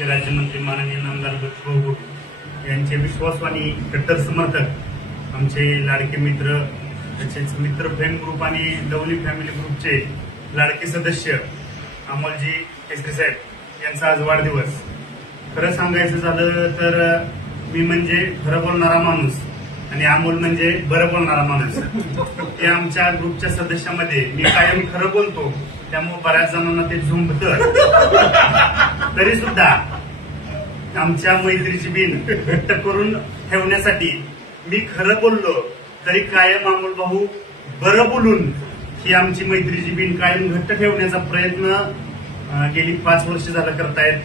आमचे राज्यमंत्री माननीय नामदार बच्चूभाऊ कडू यांचे विश्वासू आणि कट्टर समर्थक आमचे लाडके मित्र तसेच मित्र फ्रेंड ग्रुप आणि लवली फॅमिली ग्रुपचे लाडके सदस्य अमोलजी केसरी साहेब यांचा आज वाढदिवस। खरं सांगायचं झालं तर मी म्हणजे खरं बोलणारा माणूस आणि अमोल म्हणजे बरं बोलणारा माणूस। हे आमच्या ग्रुपच्या सदस्यामध्ये मी कायम खरं बोलतो, त्यामुळे बऱ्याच जणांना ते झुंबतं। तरी सुद्धा आमच्या मैत्रीची बिन घट्ट करून ठेवण्यासाठी मी खरं बोललो तरी कायम अमोल भाऊ बरं बोलून ही आमची मैत्रीची बिन कायम घट्ट ठेवण्याचा प्रयत्न गेली 5 वर्ष झालं करतायत।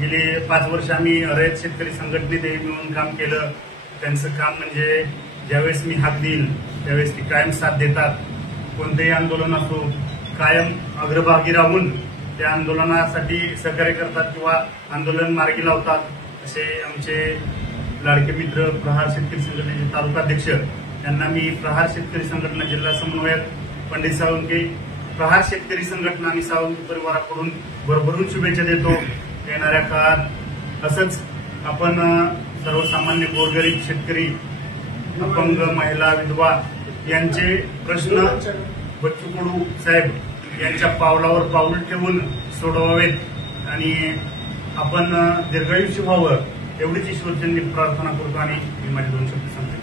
गेली 5 वर्ष आम्ही रयत शेतकरी संघटनेत मिळून काम केलं। त्यांचं काम म्हणजे ज्यावेळेस मी हाक देईल त्यावेळेस ती कायम साथ देतात। कोणतेही आंदोलन असो कायम अग्रभागी राहून त्या आंदोलनासाठी सहकार्य करतात किंवा आंदोलन मार्गी लावतात। असे आमचे लाडके मित्र प्रहार शेतकरी संघटनेचे तालुकाध्यक्ष यांना मी प्रहार शेतकरी संघटना जिल्हा समन्वयक पंडित सावंके, प्रहार शेतकरी संघटना आणि सावंके परिवाराकडून भरभरून शुभेच्छा देतो। येणाऱ्या काळात असंच आपण सर्वसामान्य गोरगरीब शेतकरी, अपंग, महिला, विधवा यांचे प्रश्न बच्चू कडू साहेब यांच्या पावलावर पाऊल ठेवून सोडवावेत आणि आपण दीर्घायुष्य व्हावं एवढीच ईश्वरचंदी प्रार्थना करतो आणि मी माझे 2 शब्द सांगतो।